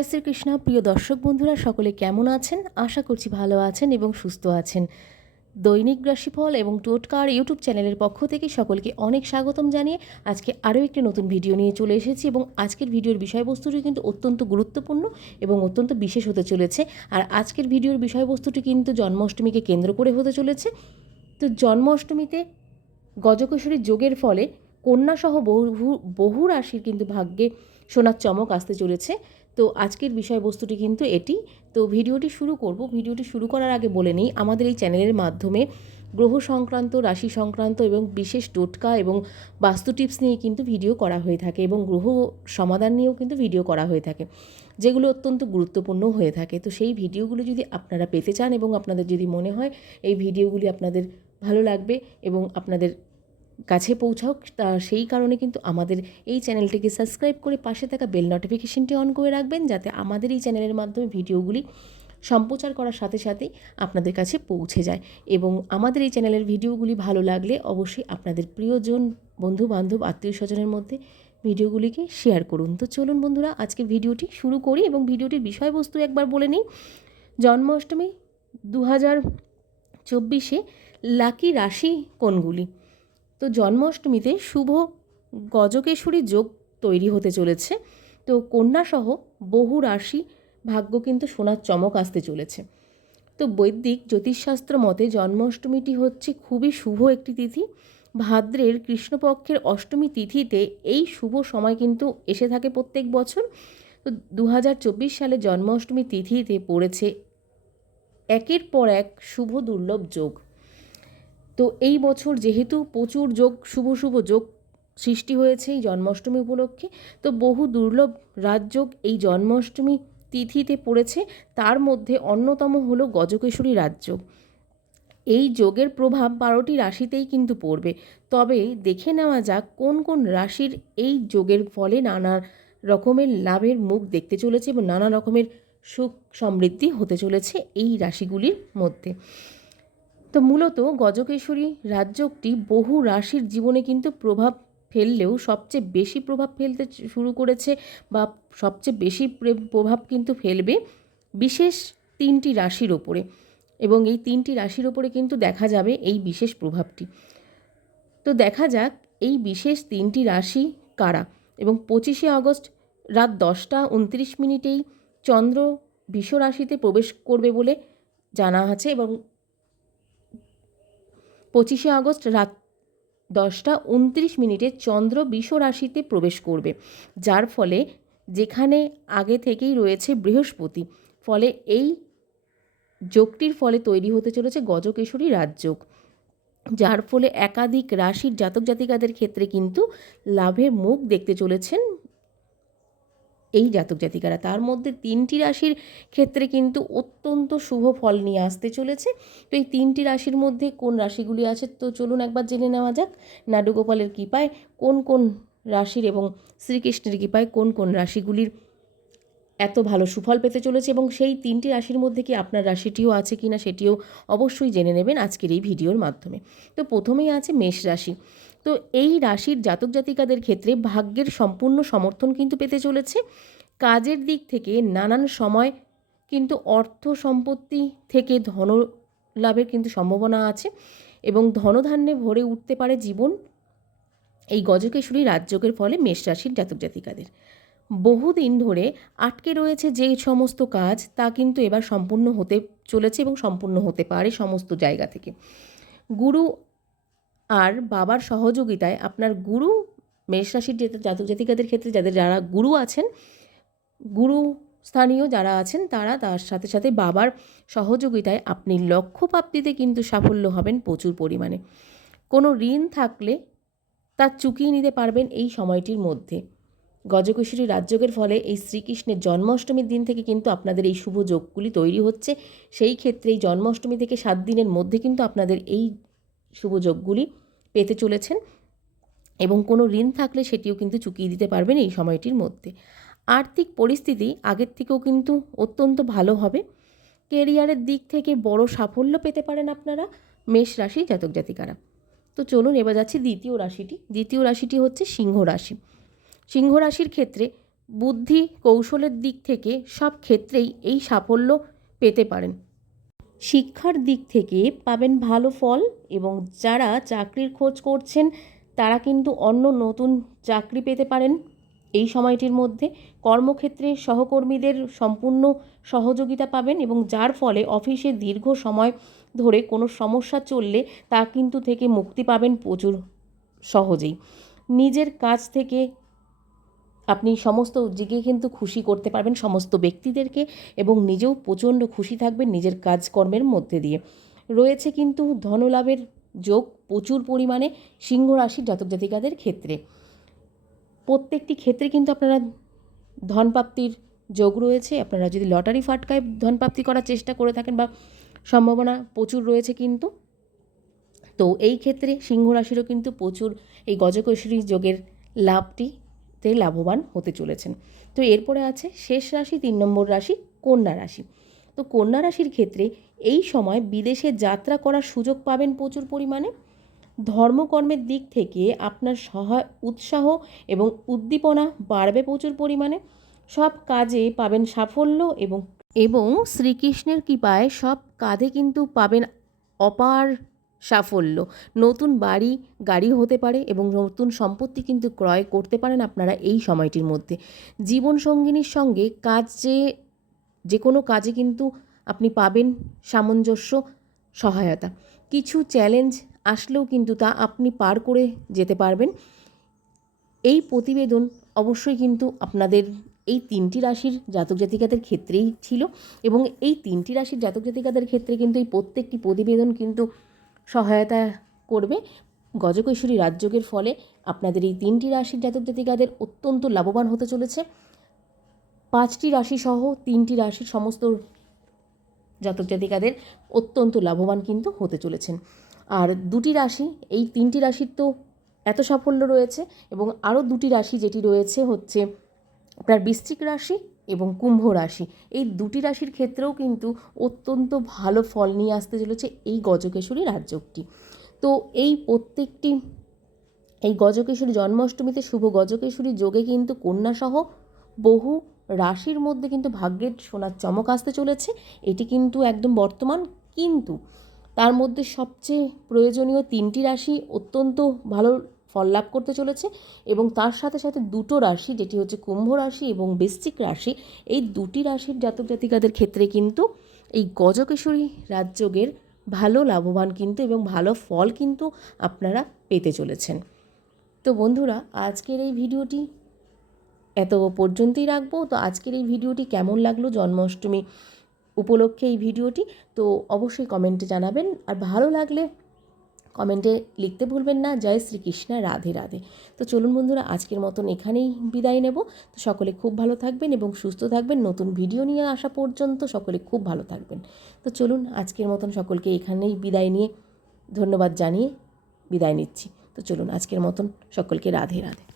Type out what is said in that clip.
জয় শ্রীকৃষ্ণ প্রিয় দর্শক বন্ধুরা, সকলে কেমন আছেন? আশা করছি ভালো আছেন এবং সুস্থ আছেন। দৈনিক রাশিফল এবং টোটকার ইউটিউব চ্যানেলের পক্ষ থেকে সকলকে অনেক স্বাগতম জানিয়ে আজকে আরও একটি নতুন ভিডিও নিয়ে চলে এসেছি এবং আজকের ভিডিওর বিষয়বস্তুটি কিন্তু অত্যন্ত গুরুত্বপূর্ণ এবং অত্যন্ত বিশেষ হতে চলেছে। আর আজকের ভিডিওর বিষয়বস্তুটি কিন্তু জন্মাষ্টমীকে কেন্দ্র করে হতে চলেছে। তো জন্মাষ্টমীতে গজকেশরী যোগের ফলে কন্যাসহ বহু বহু রাশির কিন্তু ভাগ্যে সোনার চমক আসতে চলেছে। তো আজকের বিষয়বস্তুটি কিন্তু এটি। তো ভিডিওটি শুরু করব। ভিডিওটি শুরু করার আগে বলে নিই, আমাদের এই চ্যানেলের মাধ্যমে গ্রহ সংক্রান্ত, রাশি সংক্রান্ত এবং বিশেষ টোটকা এবং বাস্তু টিপস নিয়ে কিন্তু ভিডিও করা হয়ে থাকে এবং গ্রহ সমাধান নিয়েও কিন্তু ভিডিও করা হয়ে থাকে, যেগুলো অত্যন্ত গুরুত্বপূর্ণ হয়ে থাকে। তো সেই ভিডিওগুলো যদি আপনারা পেতে চান এবং আপনাদের যদি মনে হয়, এই ভিডিওগুলি আপনাদের ভালো লাগবে এবং আপনাদের কাছে পৌঁছাও, তা সেই কারণে কিন্তু আমাদের এই চ্যানেলটিকে সাবস্ক্রাইব করে পাশে থাকা বেল নোটিফিকেশনটি অন করে রাখবেন, যাতে আমাদের এই চ্যানেলের মাধ্যমে ভিডিওগুলি সম্প্রচার করার সাথে সাথেই আপনাদের কাছে পৌঁছে যায়। এবং আমাদের এই চ্যানেলের ভিডিওগুলি ভালো লাগলে অবশ্যই আপনাদের প্রিয়জন বন্ধু বান্ধব আত্মীয় স্বজনের মধ্যে ভিডিওগুলিকে শেয়ার করুন। তো চলুন বন্ধুরা, আজকের ভিডিওটি শুরু করি এবং ভিডিওটির বিষয়বস্তু একবার বলে নিই। জন্মাষ্টমী দু হাজার চব্বিশে লাকি রাশি কোনগুলি? তো জন্মাষ্টমীতে শুভ গজকেশরী যোগ তৈরি হতে চলেছে। তো কন্যাসহ বহু রাশি ভাগ্য কিন্তু সোনার চমক আসতে চলেছে। তো বৈদিক জ্যোতিষশাস্ত্র মতে জন্মাষ্টমীটি হচ্ছে খুবই শুভ একটি তিথি। ভাদ্রের কৃষ্ণপক্ষের অষ্টমী তিথিতে এই শুভ সময় কিন্তু এসে থাকে প্রত্যেক বছর। তো দু হাজার চব্বিশ সালে জন্মাষ্টমী তিথিতে পড়েছে একের পর এক শুভ দুর্লভ যোগ। তো এই বছর যেহেতু প্রচুর যোগ, শুভ শুভ যোগ সৃষ্টি হয়েছে এই জন্মাষ্টমী উপলক্ষে, তো বহু দুর্লভ রাজযোগ এই জন্মাষ্টমী তিথিতে পড়েছে, তার মধ্যে অন্যতম হলো গজকেশরী রাজযোগ। এই যোগের প্রভাব বারোটি রাশিতেই কিন্তু পড়বে। তবে দেখে নেওয়া যাক কোন কোন রাশির এই যোগের ফলে নানা রকমের লাভের মুখ দেখতে চলেছে এবং নানা রকমের সুখ সমৃদ্ধি হতে চলেছে এই রাশিগুলির মধ্যে। তো মূলত গজকেশরী রাজযোগটি বহু রাশির জীবনে কিন্তু প্রভাব ফেললেও সবচেয়ে বেশি প্রভাব ফেলতে শুরু করেছে বা সবচেয়ে বেশি প্রভাব কিন্তু ফেলবে বিশেষ তিনটি রাশির ওপরে। এবং এই তিনটি রাশির ওপরে কিন্তু দেখা যাবে এই বিশেষ প্রভাবটি। তো দেখা যাক এই বিশেষ তিনটি রাশি কারা। এবং পঁচিশে আগস্ট রাত দশটা উনত্রিশ মিনিটেই চন্দ্র বিষ রাশিতে প্রবেশ করবে বলে জানা আছে এবং পঁচিশে আগস্ট রাত দশটা উনত্রিশ মিনিটে চন্দ্র বিষ রাশিতে প্রবেশ করবে, যার ফলে যেখানে আগে থেকেই রয়েছে বৃহস্পতি। ফলে এই যোগটির ফলে তৈরি হতে চলেছে গজকেশরী রাজযোগ, যার ফলে একাধিক রাশির জাতক জাতিকাদের ক্ষেত্রে কিন্তু লাভের মুখ দেখতে চলেছেন এই জাতক জাতিকারা। তার মধ্যে তিনটি রাশির ক্ষেত্রে কিন্তু অত্যন্ত শুভ ফল নিয়ে আসতে চলেছে। তো এই তিনটি রাশির মধ্যে কোন রাশিগুলি আছে? তো চলুন একবার জেনে নেওয়া যাক। নাডুগোপালের কৃপায় কোন কোন রাশির এবং শ্রীকৃষ্ণের কৃপায় কোন কোন রাশিগুলির এত ভালো সুফল পেতে চলেছে এবং সেই তিনটি রাশির মধ্যে কি আপনার রাশিটিও আছে কি না সেটিও অবশ্যই জেনে নেবেন আজকের এই ভিডিওর মাধ্যমে। তো প্রথমেই আছে মেষ রাশি। তো এই রাশির জাতক জাতিকাদের ক্ষেত্রে ভাগ্যের সম্পূর্ণ সমর্থন কিন্তু পেতে চলেছে। কাজের দিক থেকে নানান সময় কিন্তু অর্থ সম্পত্তি থেকে ধন লাভের কিন্তু সম্ভাবনা আছে এবং ধনধান্যে ভরে উঠতে পারে জীবন এই গজকেশরী রাজযোগের ফলে মেষ রাশির জাতক জাতিকাদের। বহুদিন ধরে আটকে রয়েছে যে সমস্ত কাজ, তা কিন্তু এবার সম্পূর্ণ হতে চলেছে এবং সম্পূর্ণ হতে পারে সমস্ত জায়গা থেকে। গুরু আর বাবার সহযোগিতায় আপনার গুরু মেষ রাশির যে জাতক জাতিকাদের ক্ষেত্রে যাদের যারা গুরু আছেন, গুরু স্থানীয় যারা আছেন, তারা তার সাথে সাথে বাবার সহযোগিতায় আপনি লক্ষ্য প্রাপ্তিতে কিন্তু সাফল্য হবেন প্রচুর পরিমাণে। কোনো ঋণ থাকলে তা চুকিয়ে নিতে পারবেন এই সময়টির মধ্যে। গজকেশরী রাজযোগের ফলে এই শ্রীকৃষ্ণের জন্মাষ্টমীর দিন থেকে কিন্তু আপনাদের এই শুভ যোগগুলি তৈরি হচ্ছে। সেই ক্ষেত্রে এই জন্মাষ্টমী থেকে সাত দিনের মধ্যে কিন্তু আপনাদের এই শুভ যোগগুলি পেতে চলেছেন এবং কোনো ঋণ থাকলে সেটিও কিন্তু চুকিয়ে দিতে পারবেন এই সময়টির মধ্যে। আর্থিক পরিস্থিতি আগের থেকেও কিন্তু অত্যন্ত ভালো হবে। কেরিয়ারের দিক থেকে বড় সাফল্য পেতে পারেন আপনারা মেষ রাশি জাতক জাতিকারা। তো চলুন এবার যাচ্ছি দ্বিতীয় রাশিটি। দ্বিতীয় রাশিটি হচ্ছে সিংহ রাশি। সিংহ রাশির ক্ষেত্রে বুদ্ধি কৌশলের দিক থেকে সব ক্ষেত্রেই এই সাফল্য পেতে পারেন। শিক্ষার দিক থেকে পাবেন ভালো ফল এবং যারা চাকরির খোঁজ করছেন, তারা কিন্তু অন্য নতুন চাকরি পেতে পারেন। এই সময়টির মধ্যে কর্মক্ষেত্রে সহকর্মীদের সম্পূর্ণ সহযোগিতা পাবেন এবং যার ফলে অফিসে দীর্ঘ সময় ধরে কোনো সমস্যা চললে তা কিন্তু থেকে মুক্তি পাবেন প্রচুর সহজেই। নিজের কাজ থেকে আপনি সমস্ত দিকে কিন্তু খুশি করতে পারবেন সমস্ত ব্যক্তিদেরকে এবং নিজেও প্রচণ্ড খুশি থাকবেন নিজের কাজকর্মের মধ্যে দিয়ে। রয়েছে কিন্তু ধনলাভের যোগ প্রচুর পরিমাণে সিংহ রাশির জাতক জাতিকাদের ক্ষেত্রে। প্রত্যেকটি ক্ষেত্রে কিন্তু আপনারা ধনপ্রাপ্তির যোগ রয়েছে। আপনারা যদি লটারি ফাটকায় ধনপ্রাপ্তি করার চেষ্টা করে থাকেন বা সম্ভাবনা প্রচুর রয়েছে কিন্তু, তো এই ক্ষেত্রে সিংহ রাশিরও কিন্তু প্রচুর এই গজকেশরী যোগের লাভটিতে লাভবান হতে চলেছেন। তো এরপরে আছে শেষ রাশি, তিন নম্বর রাশি, কন্যা রাশি। তো কন্যা রাশির ক্ষেত্রে এই সময় বিদেশে যাত্রা করার সুযোগ পাবেন প্রচুর পরিমাণে। ধর্মকর্মের দিক থেকে আপনার সহায়, উৎসাহ এবং উদ্দীপনা বাড়বে প্রচুর পরিমাণে। সব কাজে পাবেন সাফল্য এবং এবং শ্রীকৃষ্ণের কৃপায় সব কাঁধে কিন্তু পাবেন অপার সাফল্য। নতুন বাড়ি, গাড়ি হতে পারে এবং নতুন সম্পত্তি কিন্তু ক্রয় করতে পারেন আপনারা এই সময়টির মধ্যে। জীবনসঙ্গিনীর সঙ্গে কাজে যে কোনো কাজে কিন্তু আপনি পাবেন সামঞ্জস্য, সহায়তা। কিছু চ্যালেঞ্জ আসলেও কিন্তু তা আপনি পার করে যেতে পারবেন। এই প্রতিবেদন অবশ্যই কিন্তু আপনাদের এই তিনটি রাশির জাতক জাতিকাদের ক্ষেত্রেই ছিল এবং এই তিনটি রাশির জাতক জাতিকাদের ক্ষেত্রে কিন্তু এই প্রত্যেকটি প্রতিবেদন কিন্তু সহায়তা করবে। গজকৈশরী রাজযোগের ফলে আপনাদের এই তিনটি রাশির জাতক জাতিকাদের অত্যন্ত লাভবান হতে চলেছে। পাঁচটি রাশি সহ তিনটি রাশির সমস্ত জাতক জাতিকাদের অত্যন্ত লাভবান কিন্তু হতে চলেছেন। আর দুটি রাশি, এই তিনটি রাশির তো এত সাফল্য রয়েছে এবং আরও দুটি রাশি যেটি রয়েছে হচ্ছে আপনার বৃশ্চিক রাশি এবং কুম্ভ রাশি। এই দুটি রাশির ক্ষেত্রেও কিন্তু অত্যন্ত ভালো ফল নিয়ে আসতে চলেছে এই গজকেশরী রাজযোগটি। তো এই প্রত্যেকটি, এই গজকেশরী জন্মাষ্টমীতে শুভ গজকেশরী যোগে কিন্তু কন্যাসহ বহু রাশির মধ্যে কিন্তু ভাগ্যের সোনার চমক আসতে চলেছে। এটি কিন্তু একদম বর্তমান, কিন্তু তার মধ্যে সবচেয়ে প্রয়োজনীয় তিনটি রাশি অত্যন্ত ভালো ফল লাভ করতে চলেছে এবং তার সাথে সাথে দুটো রাশি, যেটি হচ্ছে কুম্ভ রাশি এবং বৃশ্চিক রাশি, এই দুটি রাশির জাতক জাতিকাদের ক্ষেত্রে কিন্তু এই গজকেশরী রাজযোগের ভালো লাভবান কিন্তু এবং ভালো ফল কিন্তু আপনারা পেতে চলেছেন। তো বন্ধুরা, আজকের এই ভিডিওটি এত পর্যন্তই রাখব। তো আজকের এই ভিডিওটি কেমন লাগল? জন্মাষ্টমী উপলক্ষে এই ভিডিওটি। তো অবশ্যই কমেন্টে জানাবেন। আর ভালো লাগলে কমেন্টে লিখতে ভুলবেন না। জয় শ্রীকৃষ্ণ, রাধে রাধে। তো চলুন বন্ধুরা, আজকের মতন এখানেই বিদায় নেব। তো সকলে খুব ভালো থাকবেন এবং সুস্থ থাকবেন। নতুন ভিডিও নিয়ে আসা পর্যন্ত সকলে খুব ভালো থাকবেন। তো চলুন, আজকের মতন সকলকে এখানেই বিদায় নিয়ে ধন্যবাদ জানিয়ে বিদায় নিচ্ছি। তো চলুন, আজকের মতন সকলকে রাধে রাধে।